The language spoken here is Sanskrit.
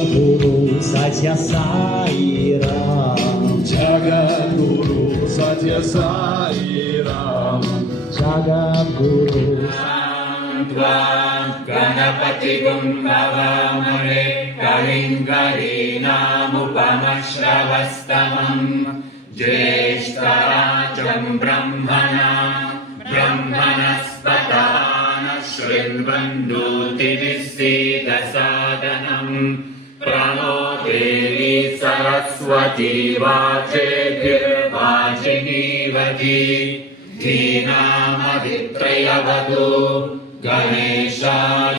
Jagadguru Satya Sai Ram, Jagadguru Satya Sai Ram, Jagadguru Ganapati Gundavamare Kalingarinamupamasravastamam Jeshtarajam Brahmanaspatana Shrinvanduti Vissidasadanam Prano Devi Saraswati Vachedir Vajinivati Dhinamaditrayavadu Ganesha